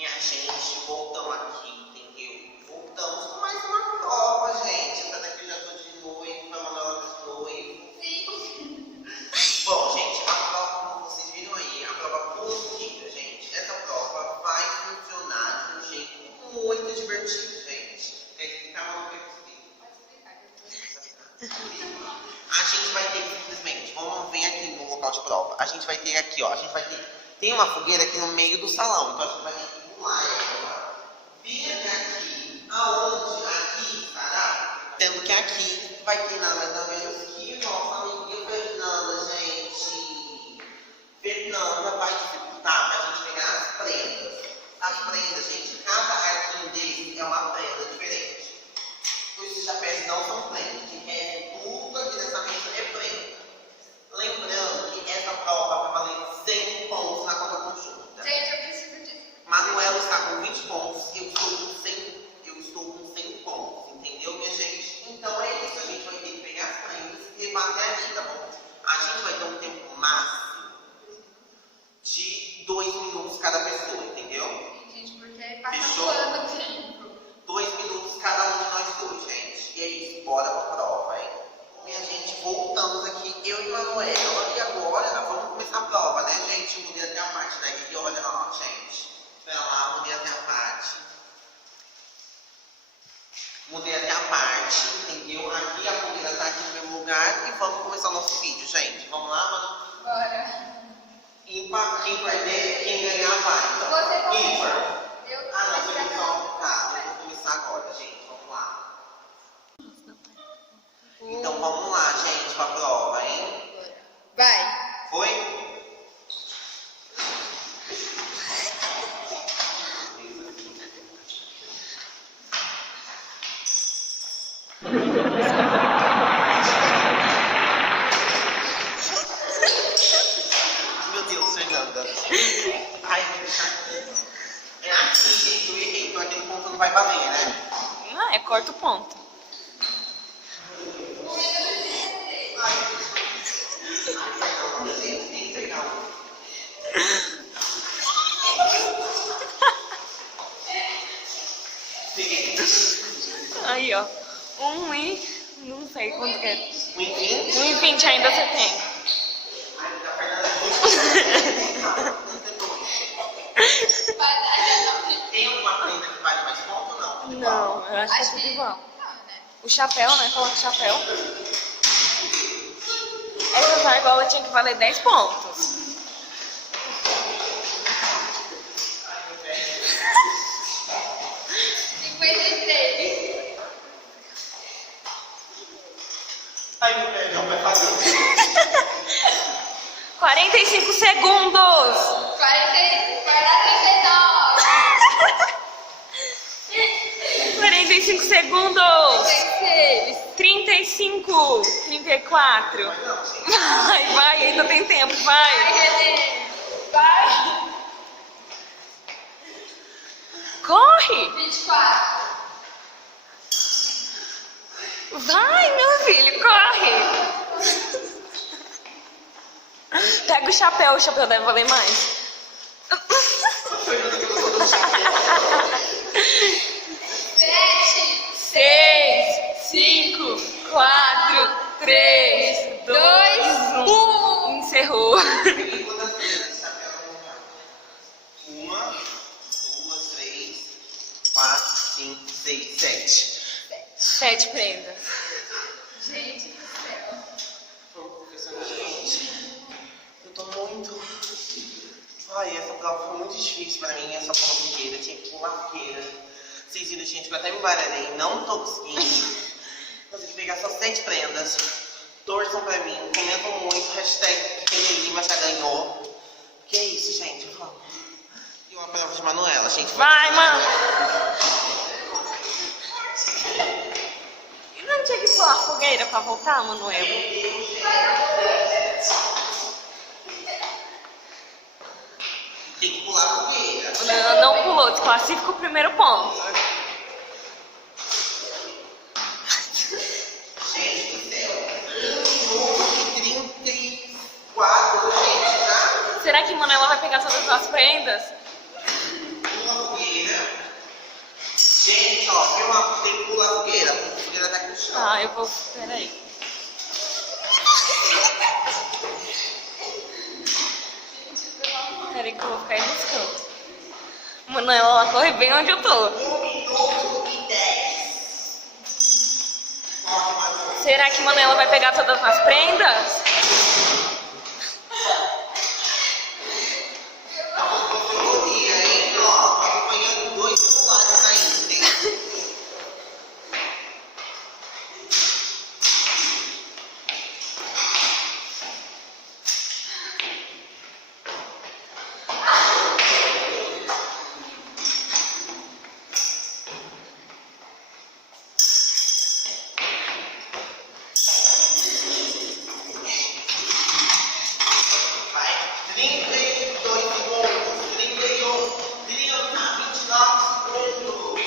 Minha gente, voltamos aqui, entendeu? Voltamos com mais uma prova, gente. Essa daqui eu já tô de noivo, a Manuela tá de noivo. Sim. Bom, gente, a prova, como vocês viram aí, a prova positiva, gente. Essa prova vai funcionar de um jeito muito divertido, gente. Quer explicar, Manuela? A gente vai ter simplesmente, vamos ver aqui no local de prova. A gente vai ter aqui, ó, tem uma fogueira aqui no meio do salão, então a gente vai ter que pular ela. Vem até aqui, aonde aqui estará, sendo que aqui vai ter nada mais ou menos que nossa amiguinha Fernanda, gente. Fernanda vai dificultar pra gente pegar as prendas. As prendas, gente, cada arquinho desse é uma prenda diferente. Esses chapéus não são prendas, de resto, tudo aqui nessa mesa é prenda. Lembrando que essa prova vai valer 100 pontos na conta conjunta. Gente, eu preciso disso. Manuela está com 20 pontos, eu estou com 100 pontos, entendeu, minha gente? Então é isso, a gente vai ter que pegar as prendas e levar até ali, tá bom? A gente vai ter um tempo máximo de 2 minutos cada pessoa, entendeu? Gente, porque passa Fechou? voando o tempo. 2 minutos cada um de nós dois, gente. E é isso, bora pra prova, hein? Minha gente, voltamos aqui, eu e Manuela, e agora vamos começar a prova, né, gente? Mudei até a parte, né? E olha lá, gente. Espera lá, mudei até a parte. Mudei até a parte, entendeu? Aqui a fogueira tá aqui no mesmo lugar e vamos começar o nosso vídeo, gente. Vamos lá, Manu? Bora. Ímpar, quem perder, quem ganhar vai. Então. Você começa. Ímpar. Eu Ah, não, você tem só um bocado. Eu vou começar agora, gente. Vamos lá. Então vamos lá, gente, pra prova, hein? Vai. Foi? Meu Deus, Fernanda. Ai, é aqui, gente, eu errei, então aquele ponto não vai valer, né? Ah, corta o ponto. Aí, ó. Não sei quanto que é. 1,20? 1,20 ainda você tem. Tem alguma prenda que vale mais ponto ou não? Não, eu acho que é tudo igual. O chapéu, né? Coloca o chapéu. Essa argola tinha que valer 10 pontos. Ai, meu pé não vai fazer. 45 segundos! 45 segundos! 35, 34. Vai, ainda tem tempo, vai! Vai. Corre! 24. Vai, meu filho, corre! Pega o chapéu deve valer mais. 7. 6, 5, 4, 3, 2, 1. Encerrou. Quantas prendas esse chapéu vai montar? 1, 2, 3, 4, 5, 6, 7. 7 prendas. Gente do céu. Gente, eu tô muito... Ai, essa prova foi muito difícil pra mim, essa fogueira, tinha que pular a fogueira. Vocês viram, gente, que eu até me baralhei, não tô conseguindo. Consegui pegar só 7 prendas. Torçam pra mim, comentam muito, hashtag Lima já ganhou. Que é isso, gente, vamos. E uma prova de Manuela, gente. Vai, mano. E não tinha que pular a fogueira pra voltar, Manuel? Tem que pular a fogueira. Não pulou, desclassifica o primeiro ponto. Gente do céu. 34, gente, tá? Será que Manuela vai pegar todas as prendas? Uma Ah, eu vou... Peraí. Peraí que eu vou ficar aí nos cantos. Manuela, ela corre bem onde eu tô. 1 minuto e 10. Corre, Manuela. Será que Manuela vai pegar todas as prendas? Você corria, hein? Ó, tá acompanhando 2 celulares ainda, hein? Vai. 32 segundos. 31. 29 segundos.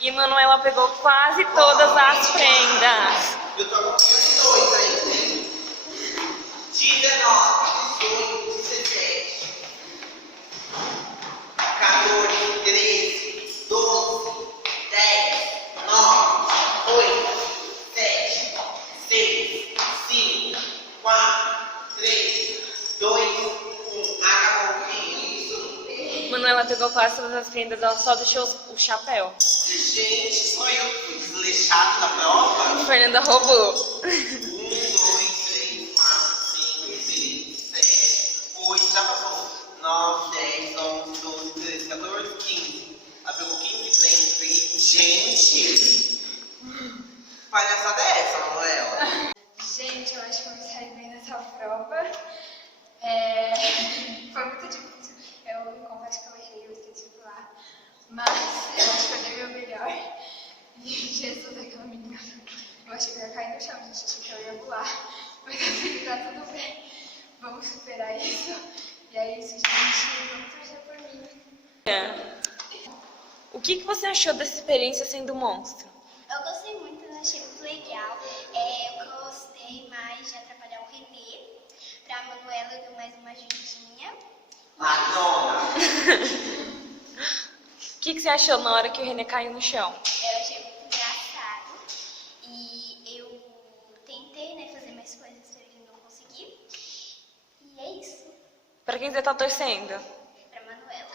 E Manuela pegou quase todas as prendas. Eu tô acompanhando 2 ainda, hein? 19, 18, 17. 14, 13, 12, 10, 9, 8, 7, 6, 5, 4, 3, 2, 1. Acabou o vídeo. Manuela pegou quase todas as prendas, ela só deixou o chapéu. Gente, só eu que fui desleixado na prova. Fernanda roubou. 1, 2, 3, 4, 5, 6, 7, 8, já passou. 9, 10, 11, 12, 13, 14, 15. Ela pegou 15 prêmios, peguei. Gente! Palhaçada é essa, Manuela? Gente, eu acho que eu me saí bem nessa prova. Foi muito difícil. Eu confesso que eu errei o vestibular. Mas eu acho que eu dei o meu melhor. E Jesus, aquela menina. Eu achei que eu ia cair no chão, gente. Achei que eu ia voar. Mas eu sei que tá tudo bem. Vamos superar isso. E é isso, gente. Vamos torcer por mim. O que você achou dessa experiência sendo monstro? Eu gostei muito, eu achei muito legal. Eu gostei mais de atrapalhar o Renê. Pra Manuela eu dei mais uma ajudinha. Madonna! O que você achou na hora que o Renê caiu no chão? Eu achei muito engraçado. E eu tentei, né, fazer mais coisas pra ele não conseguir. E é isso. Pra quem você tá torcendo? Pra Manuela.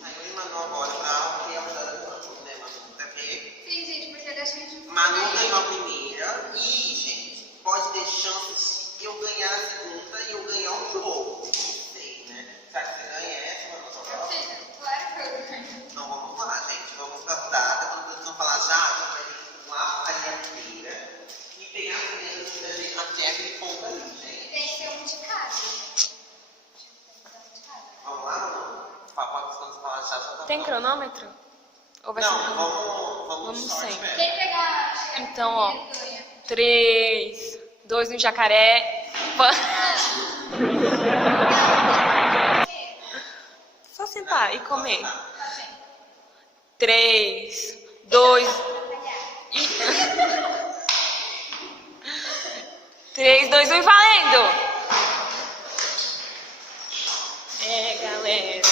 Saiu e Manu agora pra o que é o Manu, né, Manu? Tá vendo? Sim, gente, porque ele achou injusto. Manu ganhou a primeira e, gente, pode ter chances de eu ganhar a segunda e eu ganhar o jogo. Não sei, né? Será que você ganha essa, Manu? Só pra- Claro que eu ganho. Então vamos lá, gente. Vamos pra data. Quando eles vão falar já, então vai ter lá a inteira e pegar a primeira até aquele ponto ali, gente. Tem que ser um de cada. Vamos lá, Manu? Pode quando você falar já tá Tem bom. cronômetro? Ou vai ser Não, cronômetro? vamos Vamos sorte sem. mesmo. Quem chegar Então, ó. primeiro ganha. 3, 2 no jacaré. Só sentar e comer. 3, 2 e... 3, 2, 1 e valendo! Galera,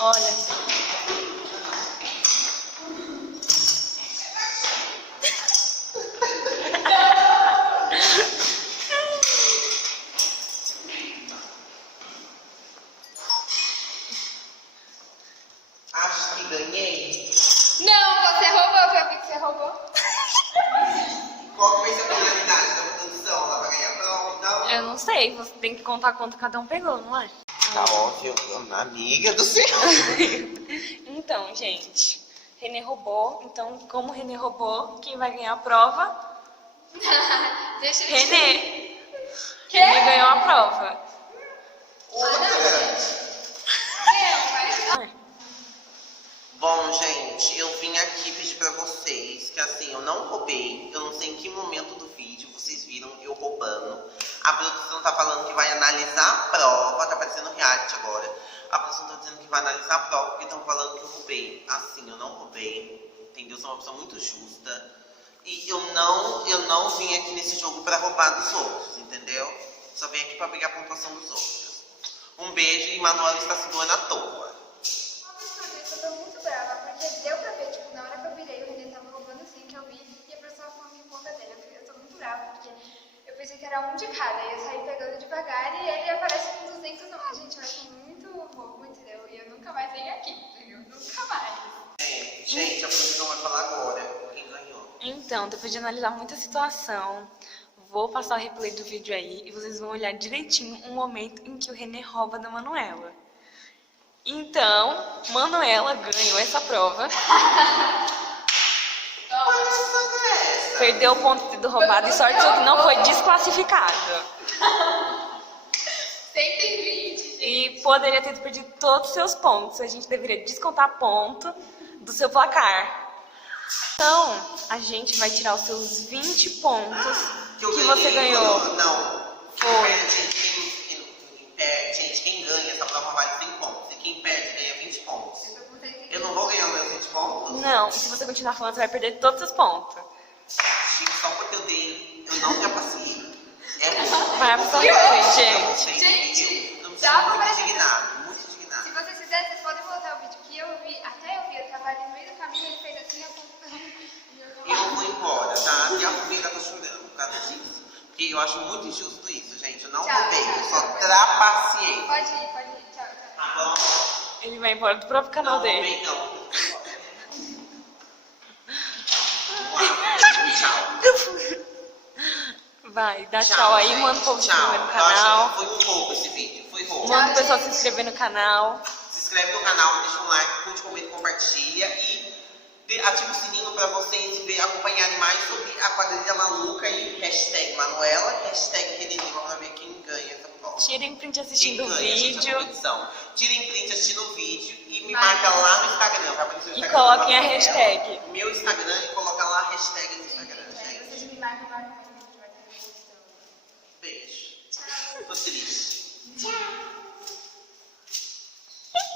olha. Acho que ganhei. Não, você roubou, que eu vi que você roubou. Qual que vai ser a penalidade da produção? Ela vai ganhar a prova, então? Eu não sei, você tem que contar quanto cada um pegou, não é? Tá óbvio. Amiga do céu. Então, gente, Renê roubou. Então, como Renê roubou, quem vai ganhar a prova? Deixa eu Renê. Renê ganhou a prova. Bom, gente, eu vim aqui pedir pra vocês que assim, eu não roubei, eu não sei em que momento do vídeo vocês viram eu roubando. A produção tá falando que vai analisar a prova, tá parecendo reality agora. A produção tá dizendo que vai analisar a prova porque estão falando que eu roubei. Assim, eu não roubei, entendeu? Sou uma pessoa muito justa. E eu não vim aqui nesse jogo pra roubar dos outros, entendeu? Só vim aqui pra pegar a pontuação dos outros. Um beijo e Manuela está se doando à toa. tô muito brava, porque deu pra ver, tipo, na hora que eu virei, o Renê tava roubando assim, que eu vi, um de cada. E eu saí pegando devagar e ele aparece com 200 a mais. Gente, eu acho muito bobo, entendeu? E eu nunca mais venho aqui, entendeu? Nunca mais. Gente, a produção vai falar agora quem ganhou. Então, depois de analisar muita situação, vou passar o replay do vídeo aí e vocês vão olhar direitinho o momento em que o Renê rouba da Manuela. Então, Manuela ganhou essa prova. Perdeu o ponto de ter sido roubado e sorte sua que não foi desclassificado. 120. E poderia ter perdido todos os seus pontos. A gente deveria descontar ponto do seu placar. Então, a gente vai tirar os seus 20 pontos que você ganhou. Não. Foi. Gente, quem ganha essa prova vale 100 pontos. E quem perde ganha 20 pontos. Eu não vou ganhar meus 20 pontos? Não, se você continuar falando, você vai perder todos os seus pontos. Gente, só porque eu não trapaceei. Vai pra sua frente, gente. Gente, eu me dá sinto pra muito indignado, muito indignado. Se vocês quiserem, vocês podem voltar o vídeo que eu vi. Até eu vi, eu tava ali no meio do caminho, ele fez assim, apontando. Eu vou embora, tá? E a família tá chorando por causa disso. Porque eu acho muito injusto isso, gente. Eu não Tchau, roubei, tchau, eu só tchau. trapaceei. Pode ir. Tchau. Tá bom? Ele vai embora do próprio canal Não dele. roubei, não. Tchau. Vai, dá tchau aí, manda o povo se inscrever no Eu canal. acho que foi um roubo esse vídeo, foi roubo. Manda o pessoal se inscrever no canal. Se inscreve no canal, deixa um like, curte, comenta, compartilha e ativa o sininho para vocês acompanharem mais sobre a quadrilha maluca e hashtag Manuela, hashtag Renê, vamos ver quem ganha essa prova. Tirem print assistindo Quem o ganha, gente, vídeo essa competição. Tirem print assistindo o vídeo e me marca lá no Instagram. Vai aparecer o e Instagram coloquem a da Manuela, hashtag. Meu Instagram e coloca lá a hashtag no Instagram, Aí gente. vocês me marcam, mas a gente vai ter discussão. Beijo. Tchau. Tô triste. Tchau.